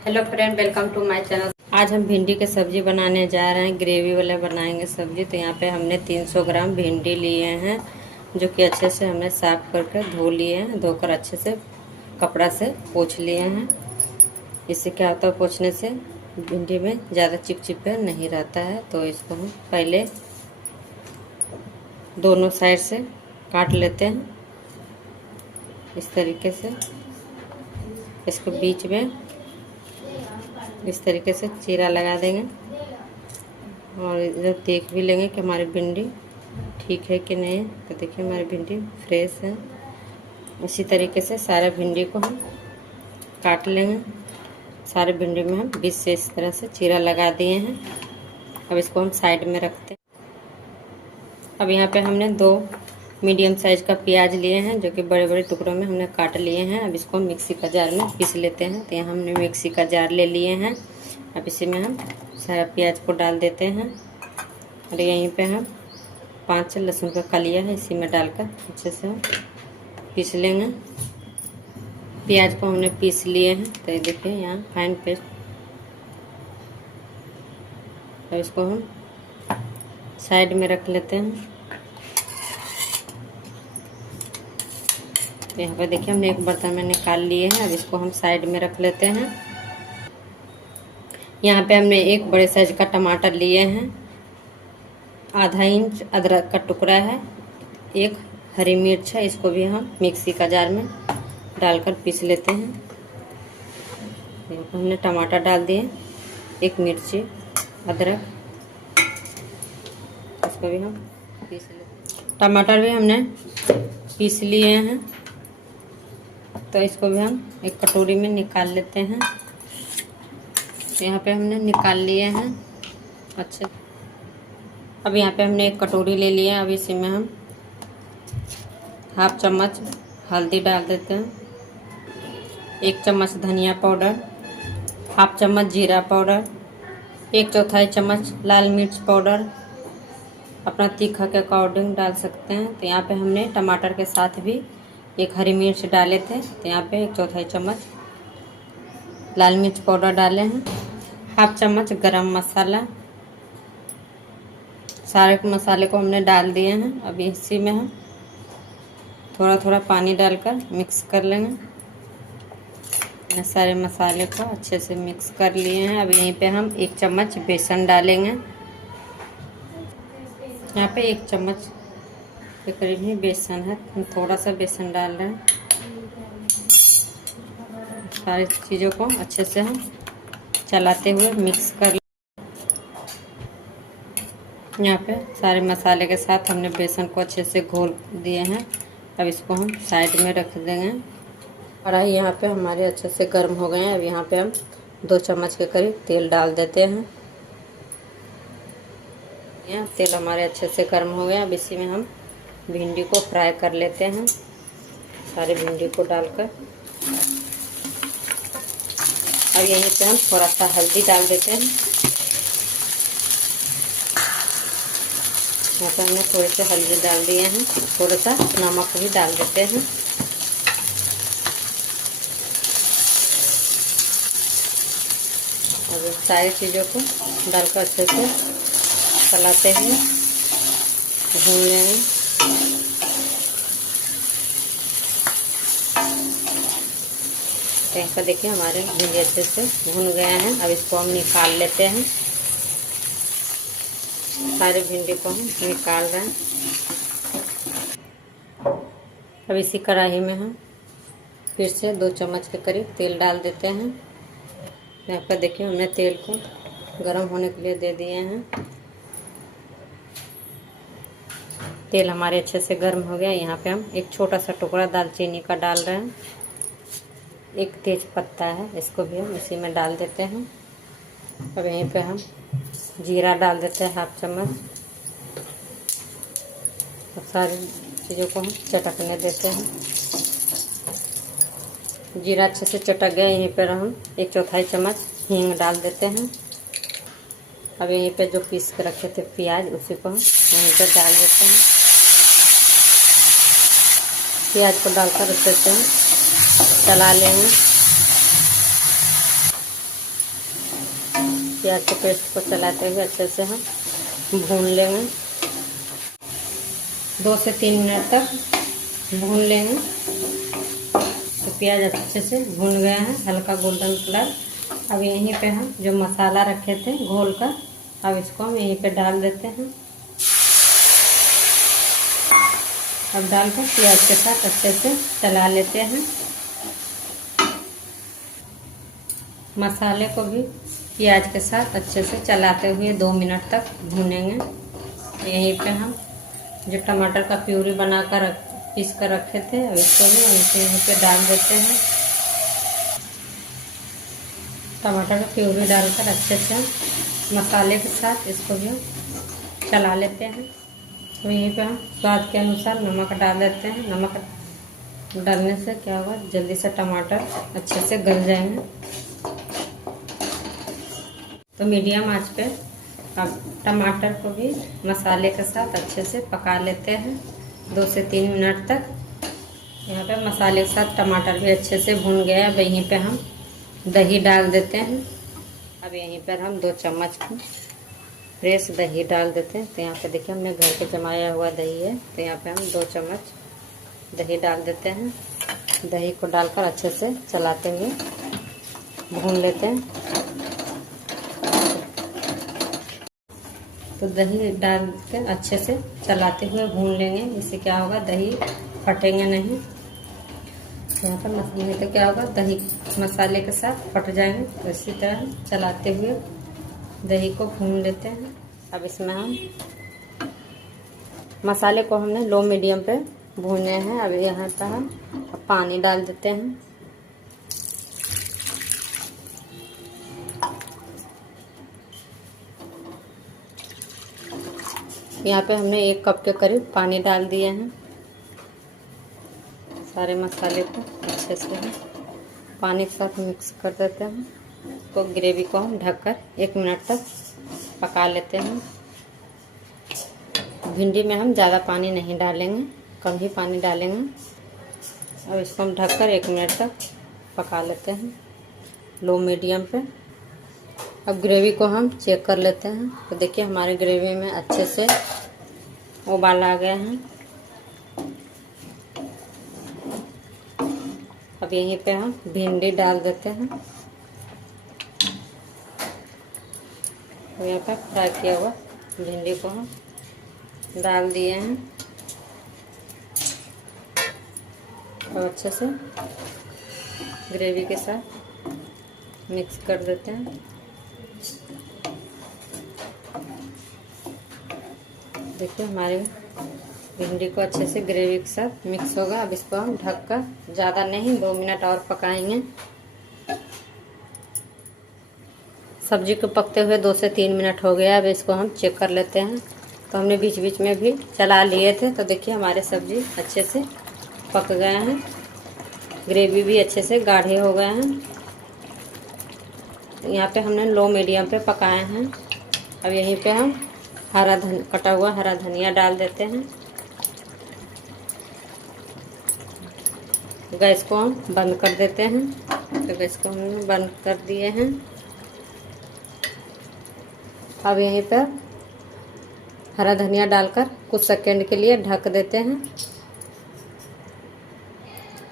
Hello friend, welcome to my channel. आज हम भिंडी की सब्जी बनाने जा रहे हैं। ग्रेवी वाला बनाएंगे सब्जी। तो यहाँ पे हमने 300 ग्राम भिंडी लिए हैं, जो कि अच्छे से हमने साफ करके धो लिए हैं। धोकर अच्छे से कपड़ा से पोंछ लिए हैं। इससे क्या होता है, पोंछने से भिंडी में ज़्यादा चिपचिप नहीं रहता है। तो इसको हम पहले दोनों साइड से काट लेते हैं इस तरीके से। इसको बीच में इस तरीके से चीरा लगा देंगे और इधर देख भी लेंगे कि हमारी भिंडी ठीक है कि नहीं। तो देखिए हमारी भिंडी फ्रेश है। इसी तरीके से सारे भिंडी को हम काट लेंगे। सारे भिंडी में हम बीच से इस तरह से चीरा लगा दिए हैं। अब इसको हम साइड में रखते हैं। अब यहाँ पे हमने 2 मीडियम साइज का प्याज लिए हैं, जो कि बड़े बड़े टुकड़ों में हमने काट लिए हैं। अब इसको मिक्सी का जार में पीस लेते हैं। तो यहाँ हमने मिक्सी का जार ले लिए हैं। अब इसी में हम सारा प्याज को डाल देते हैं और यहीं पे हम 5 लहसुन का कलिया है, इसी में डालकर अच्छे से हम पीस लेंगे। प्याज को हमने पीस लिए हैं। तो ये देखिए यहाँ फाइन पेस्ट। अब इसको हम साइड में रख लेते हैं। यहाँ पे देखिए हमने एक बर्तन में निकाल लिए हैं। अब इसको हम साइड में रख लेते हैं। यहाँ पे हमने एक बड़े साइज का टमाटर लिए हैं, आधा इंच अदरक का टुकड़ा है, एक हरी मिर्च है। इसको भी हम मिक्सी का जार में डालकर पीस लेते हैं। यहाँ पे हमने टमाटर डाल दिए, एक मिर्ची, अदरक, इसको भी हम पीस लेते हैं। टमाटर भी हमने पीस लिए हैं। तो इसको भी हम एक कटोरी में निकाल लेते हैं। तो यहाँ पे हमने निकाल लिए हैं अच्छे। अब यहाँ पे हमने एक कटोरी ले लिया है। अब इसी में हम 1/2 चम्मच हल्दी डाल देते हैं, 1 चम्मच धनिया पाउडर, 1/2 चम्मच जीरा पाउडर, 1/4 चम्मच लाल मिर्च पाउडर। अपना तीखा के अकॉर्डिंग डाल सकते हैं। तो यहाँ पे हमने टमाटर के साथ भी एक हरी मिर्च डाले थे। तो यहाँ पे 1/4 चम्मच लाल मिर्च पाउडर डाले हैं, 1/2 चम्मच गरम मसाला। सारे मसाले को हमने डाल दिए हैं। अब इसी में हम थोड़ा थोड़ा पानी डालकर मिक्स कर लेंगे। सारे मसाले को अच्छे से मिक्स कर लिए हैं। अब यहीं पे हम 1 चम्मच बेसन डालेंगे। यहाँ पे 1 चम्मच के करीब ही बेसन है, थोड़ा सा बेसन डाल रहे हैं। सारी चीज़ों को अच्छे से हम चलाते हुए मिक्स कर। यहाँ पे सारे मसाले के साथ हमने बेसन को अच्छे से घोल दिए हैं। अब इसको हम साइड में रख देंगे। कढ़ाई यहाँ पे हमारे अच्छे से गर्म हो गए हैं। अब यहाँ पे हम 2 चम्मच के करीब तेल डाल देते हैं। यहाँ तेल हमारे अच्छे से गर्म हो गया। अब इसी में हम भिंडी को फ्राई कर लेते हैं, सारे भिंडी को डालकर। अब यहीं पे हम थोड़ा सा हल्दी डाल देते हैं। यहाँ पे हमने थोड़े से हल्दी डाल दिए हैं, थोड़ा सा नमक भी डाल देते हैं। और सारी चीज़ों को डालकर अच्छे से चलाते हुए भून लेंगे। यहाँ पर देखिए हमारे भिंडी अच्छे से भुन गए हैं। अब इसको हम निकाल लेते हैं। सारे भिंडी को हम निकाल रहे हैं। अब इसी कढ़ाई में हम फिर से 2 चम्मच के करीब तेल डाल देते हैं। यहाँ पर देखिए हमने तेल को गर्म होने के लिए दे दिए हैं। तेल हमारे अच्छे से गर्म हो गया। यहाँ पे हम एक छोटा सा टुकड़ा दालचीनी का डाल रहे हैं, एक तेज पत्ता है, इसको भी हम इसी में डाल देते हैं। अब यहीं पे हम जीरा डाल देते हैं 1/2 चम्मच। अब सारी चीज़ों को हम चटकने देते हैं। जीरा अच्छे से चटक गया। यहीं पर हम 1/4 चम्मच हींग डाल देते हैं। अब यहीं पे जो पीस के रखे थे प्याज, उसी को हम यहीं पर डाल देते हैं। प्याज को डालकर अच्छे से चला लेंगे। प्याज के पेस्ट को चलाते हुए अच्छे से हम भून लेंगे। 2 से 3 मिनट तक भून लेंगे। तो प्याज अच्छे से भून गया है, हल्का गोल्डन कलर। अब यहीं पे हम जो मसाला रखे थे घोल कर, अब इसको हम यहीं पे डाल देते हैं। अब डालकर प्याज के साथ अच्छे से चला लेते हैं। मसाले को भी प्याज के साथ अच्छे से चलाते हुए 2 मिनट तक भूनेंगे। यहीं पे हम जो टमाटर का प्यूरी बनाकर पीस कर रखे थे, अब इसको भी हम यहीं पे डाल देते हैं। टमाटर का प्यूरी डालकर अच्छे से मसाले के साथ इसको भी चला लेते हैं। तो यहीं पे हम स्वाद के अनुसार नमक डाल देते हैं। नमक डालने से क्या होगा, जल्दी से टमाटर अच्छे से गल जाएंगे। तो मीडियम आंच पे अब टमाटर को भी मसाले के साथ अच्छे से पका लेते हैं 2 से 3 मिनट तक। यहाँ पे मसाले के साथ टमाटर भी अच्छे से भून गया है। अब यहीं पे हम दही डाल देते हैं। अब यहीं पर हम 2 चम्मच फ्रेश दही डाल देते हैं। तो यहाँ पे देखिए हमने घर पे जमाया हुआ दही है। तो यहाँ पे हम 2 चम्मच दही डाल देते हैं। दही को डालकर अच्छे से चलाते हुए भून लेते हैं। तो दही डाल के अच्छे से चलाते हुए भून लेंगे। इससे क्या होगा, दही फटेंगे नहीं। तो यहाँ पर मसाले तो क्या होगा, दही मसाले के साथ फट जाएंगे। तो इसी तरह चलाते हुए दही को भून लेते हैं। अब इसमें हम मसाले को हमने लो मीडियम पे भूने हैं। अब यहाँ पर हम पानी डाल देते हैं। यहाँ पे हमने 1 कप के करीब पानी डाल दिए हैं। सारे मसाले को अच्छे से पानी के साथ मिक्स कर देते हैं। तो ग्रेवी को हम ढककर 1 मिनट तक पका लेते हैं। भिंडी में हम ज़्यादा पानी नहीं डालेंगे, कम ही पानी डालेंगे। अब इसको हम ढककर 1 मिनट तक पका लेते हैं लो मीडियम पे। अब ग्रेवी को हम चेक कर लेते हैं। तो देखिए हमारे ग्रेवी में अच्छे से उबाल आ गए हैं। अब यहीं पे हम भिंडी डाल देते हैं। तो यहाँ पर फ्राई किया हुआ भिंडी को हम डाल दिए हैं और अच्छे से ग्रेवी के साथ मिक्स कर देते हैं। देखिए हमारे भिंडी को अच्छे से ग्रेवी के साथ मिक्स होगा। अब इसको हम ढककर ज़्यादा नहीं 2 मिनट और पकाएंगे। सब्जी को पकते हुए 2 से 3 मिनट हो गया। अब इसको हम चेक कर लेते हैं। तो हमने बीच बीच में भी चला लिए थे। तो देखिए हमारे सब्जी अच्छे से पक गए हैं, ग्रेवी भी अच्छे से गाढ़े हो गए हैं। तो यहाँ पे हमने लो मीडियम पे पकाए हैं। अब यहीं पे हम कटा हुआ हरा धनिया डाल देते हैं। गैस को हम बंद कर देते हैं। तो गैस को हमने बंद कर दिए हैं। अब यहीं पर हरा धनिया डालकर कुछ सेकंड के लिए ढक देते हैं।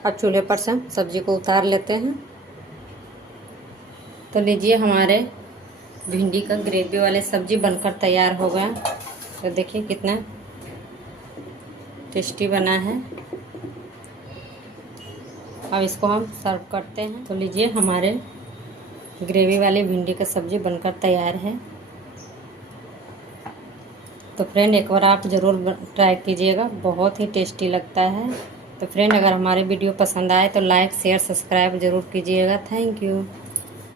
अब चूल्हे पर से हम सब्जी को उतार लेते हैं। तो लीजिए हमारे भिंडी का ग्रेवी वाले सब्जी बनकर तैयार हो गया। तो देखिए कितना टेस्टी बना है। अब इसको हम सर्व करते हैं। तो लीजिए हमारे ग्रेवी वाली भिंडी का सब्जी बनकर तैयार है। तो फ्रेंड एक बार आप ज़रूर ट्राई कीजिएगा, बहुत ही टेस्टी लगता है। तो फ्रेंड अगर हमारे वीडियो पसंद आए तो लाइक शेयर सब्सक्राइब ज़रूर कीजिएगा। Thank you.